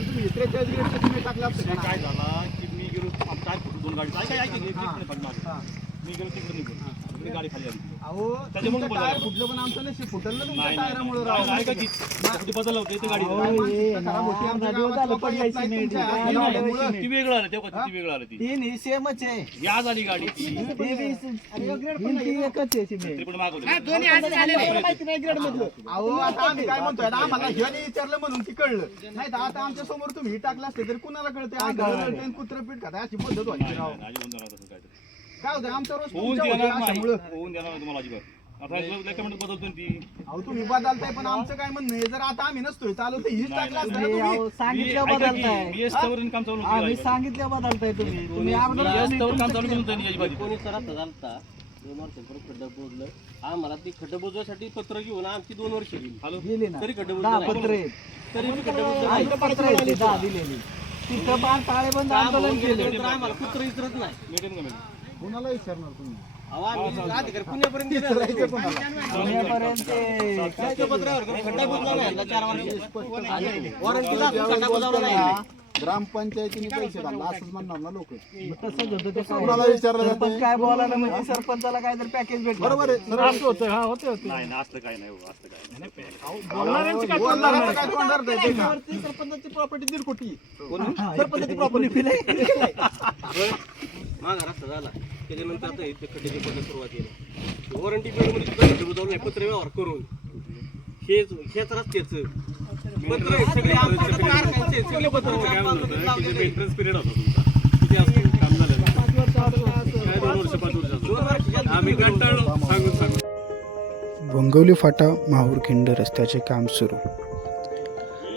तुम्ही? त्रेचाळीस ग्रेडचं टाकलं असतं. का काय? झाला की मी गेलो आहे फुटून दोन गाडी. काय काय ऐकलं. मी गेलो तिकडे. निघून तिकडे. गाडी खाली आली अहो त्याच्यामुळे तुमचं बदल टायर झाला. फुटलं पण आमचं नशीब फुटलं तुमच्या टायरामुळे होते गाडी अहो, नाही, माणसं खराब होती, आमच्या नदीवर गावात झालं लोकं पडलंय येत नाहीत सिमेंट. तुमच्या हा, ह्या नाही, गावामुळं. नाही, ती वेगळं आलं तेव्हा ती वेगळं आलं ती. तीन ही सेमच आहे. आज आली गाडी. ती बी- ती एकच आहे सिमेंट. तिकडे मागवली. अहो आता आम्ही काय म्हणतोय आता आम्हाला ह्याने विचारलं म्हणून ती कळलं. नाही तर आता आमच्यासमोर तुम्ही ही टाकलं असते तर कुणाला कळते कुत्र पीठ खाता अशी पद्धत व्हायची राव बंद. काय होतं आमचा रोज होऊन तुमच्या देणार होतो नाही. अशामुळं. होऊन देणार नाही तुम्हाला अजिबात. आता लेखा बदलतो ना ती. अहो तुम्ही बदलताय पण आमचं काय म्हणणं आहे? जर आता आम्ही नसतोय चालू तर हीच टाकलं असतं ना तुम्ही तुम्ही? अहो, मी सांगितलं ऐका की, बदलताय. मी एसतावरून काम चालू आम्ही केलं सांगितलं बदलताय तुम्ही. तुम्ही मी अगोदर एसतावर काम चालू केलं. होतं नाही अजिबात कोणी सरात झालता. दोन वर्षांपूर्वी खड्डा बोजलं आम्हाला ती खड्डा बोजवासाठी पत्र घेऊन आमची दोन वर्ष गेली. हॅलो गेली ना. तरी खड्डा दहा बोजलं पत्र. तरी मी खड्डा बोजलं ऐका पत्र आहेत ती दहा दिलेली. तिथं पार ताळेबंद आंदोलन केलं. तर आम्हाला कुत्र विचारत नाही. मिळेल का मिळेल कुणाला विचारणार तुम्ही? ग्रामपंचायतीने पैसे घालला असंच म्हणणार ना लोक. तसंच होतं ते काय कुणाला विचारलं जातं? सरपंच काय बोलायला म्हणजे सरपंचाला काय तर पॅकेज भेटलं? बरोबर आहे. सरळ असं होतं हा होते नाही ना असलं काय नाही हो, असलं काय नाही. बोलणाऱ्यांचं काय तोंडावर का? सरपंचाची प्रॉपर्टी दीड कोटी सरपंचाची प्रॉपर्टी माझा रस्ता झाला. त्याच्यानंतर आता इथे खड्ड्याची सुरुवात केली वॉरंटी पिरियडमध्ये सुद्धा खड्डे बुजवलं नाही पत्र व्यवहार करून हेच हेच रस्त्याचं. पत्र सगळे आमचे सगळे पत्र मेंटेनन्स पिरियड होता तुमचा? किती असतो काम झालं? काय दोन वर्ष पाच वर्ष. आम्ही कंटाळलो सांगून सांगून. वंगवली फाटा माहूर खिंड रस्त्याचे काम सुरू.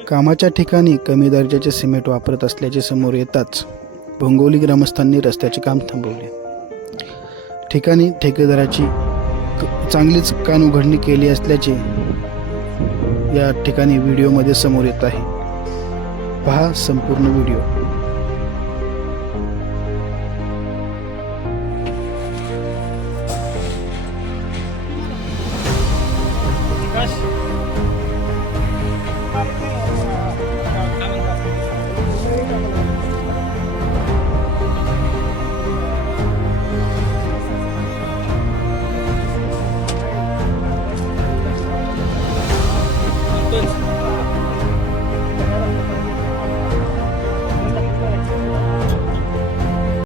कामाच्या ठिकाणी कमी दर्जाचे सिमेंट वापरत असल्याचे समोर येताच भोंगवली ग्रामस्थांनी रस्त्याचे काम थांबवले. ठिकाणी ठेकेदाराची चांगलीच कान उघडणी केली असल्याचे या ठिकाणी व्हिडिओमध्ये समोर येत आहे. पहा संपूर्ण व्हिडिओ.